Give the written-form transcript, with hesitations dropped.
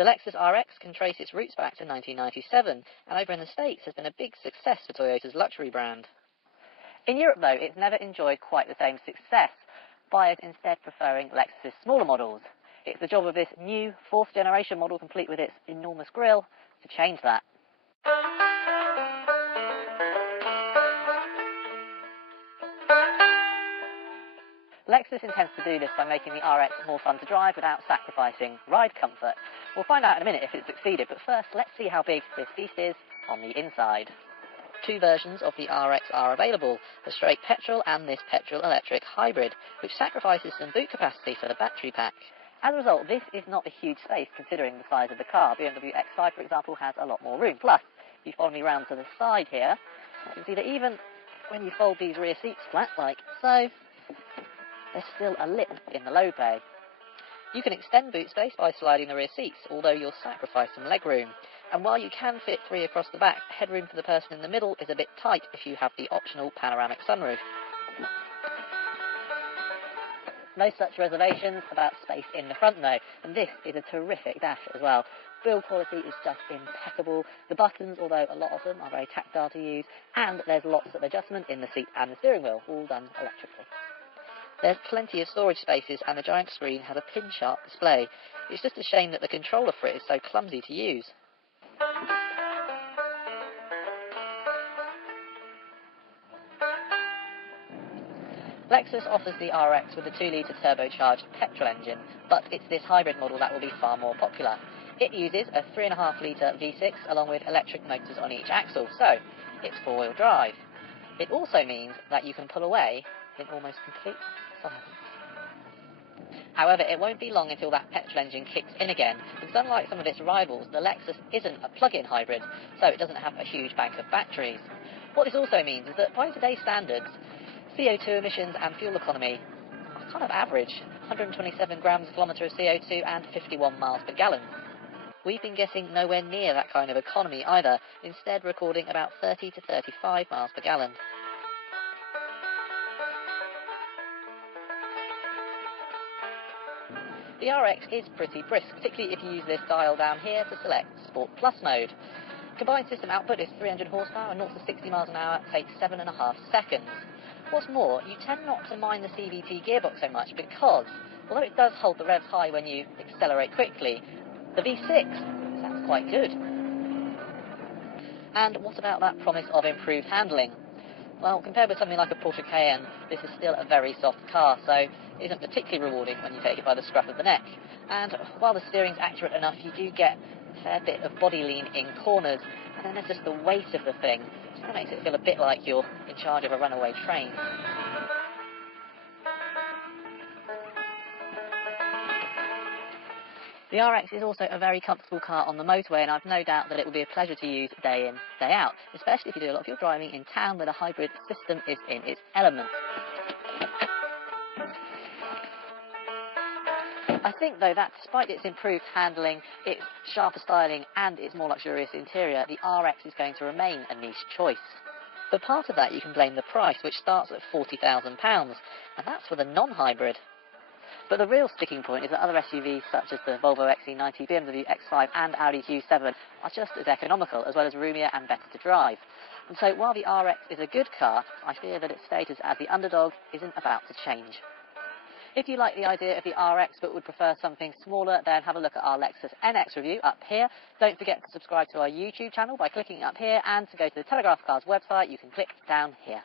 The Lexus RX can trace its roots back to 1997, and over in the States has been a big success for Toyota's luxury brand. In Europe, though, it's never enjoyed quite the same success, buyers instead preferring Lexus's smaller models. It's the job of this new, fourth-generation model, complete with its enormous grille, to change that. Lexus intends to do this by making the RX more fun to drive without sacrificing ride comfort. We'll find out in a minute if it's succeeded, but first let's see how big this beast is on the inside. Two versions of the RX are available, the straight petrol and this petrol-electric hybrid, which sacrifices some boot capacity for the battery pack. As a result, this is not a huge space considering the size of the car. BMW X5, for example, has a lot more room. Plus, if you follow me round to the side here, you can see that even when you fold these rear seats flat like so, there's still a lip in the load bay. You can extend boot space by sliding the rear seats, although you'll sacrifice some leg room. And while you can fit three across the back, headroom for the person in the middle is a bit tight if you have the optional panoramic sunroof. No such reservations about space in the front though, and this is a terrific dash as well. Build quality is just impeccable. The buttons, although a lot of them are very tactile to use, and there's lots of adjustment in the seat and the steering wheel, all done electrically. There's plenty of storage spaces and the giant screen has a pin-sharp display. It's just a shame that the controller for it is so clumsy to use. Lexus offers the RX with a 2-litre turbocharged petrol engine, but it's this hybrid model that will be far more popular. It uses a 3.5-litre V6 along with electric motors on each axle, so it's four-wheel drive. It also means that you can pull away in almost complete silence. However, it won't be long until that petrol engine kicks in again, because unlike some of its rivals, the Lexus isn't a plug-in hybrid, so it doesn't have a huge bank of batteries. What this also means is that by today's standards, CO2 emissions and fuel economy are kind of average, 127 grams per kilometre of CO2 and 51 miles per gallon. We've been getting nowhere near that kind of economy either, instead recording about 30 to 35 miles per gallon. The RX is pretty brisk, particularly if you use this dial down here to select Sport Plus mode. Combined system output is 300 horsepower and 0 to 60 miles an hour takes 7.5 seconds. What's more, you tend not to mind the CVT gearbox so much because, although it does hold the revs high when you accelerate quickly, the V6 sounds quite good. And what about that promise of improved handling? Well, compared with something like a Porsche Cayenne, this is still a very soft car, so it isn't particularly rewarding when you take it by the scruff of the neck. And while the steering's accurate enough, you do get a fair bit of body lean in corners, and then there's just the weight of the thing. It kind of makes it feel a bit like you're in charge of a runaway train. The RX is also a very comfortable car on the motorway, and I've no doubt that it will be a pleasure to use day in, day out, especially if you do a lot of your driving in town where the hybrid system is in its element. I think, though, that despite its improved handling, its sharper styling and its more luxurious interior, the RX is going to remain a niche choice. But part of that you can blame the price, which starts at £40,000, and that's for the non-hybrid. But the real sticking point is that other SUVs such as the Volvo XC90, BMW X5 and Audi Q7 are just as economical, as well as roomier and better to drive. And so while the RX is a good car, I fear that its status as the underdog isn't about to change. If you like the idea of the RX but would prefer something smaller, then have a look at our Lexus NX review up here. Don't forget to subscribe to our YouTube channel by clicking up here, and to go to the Telegraph Cars website, you can click down here.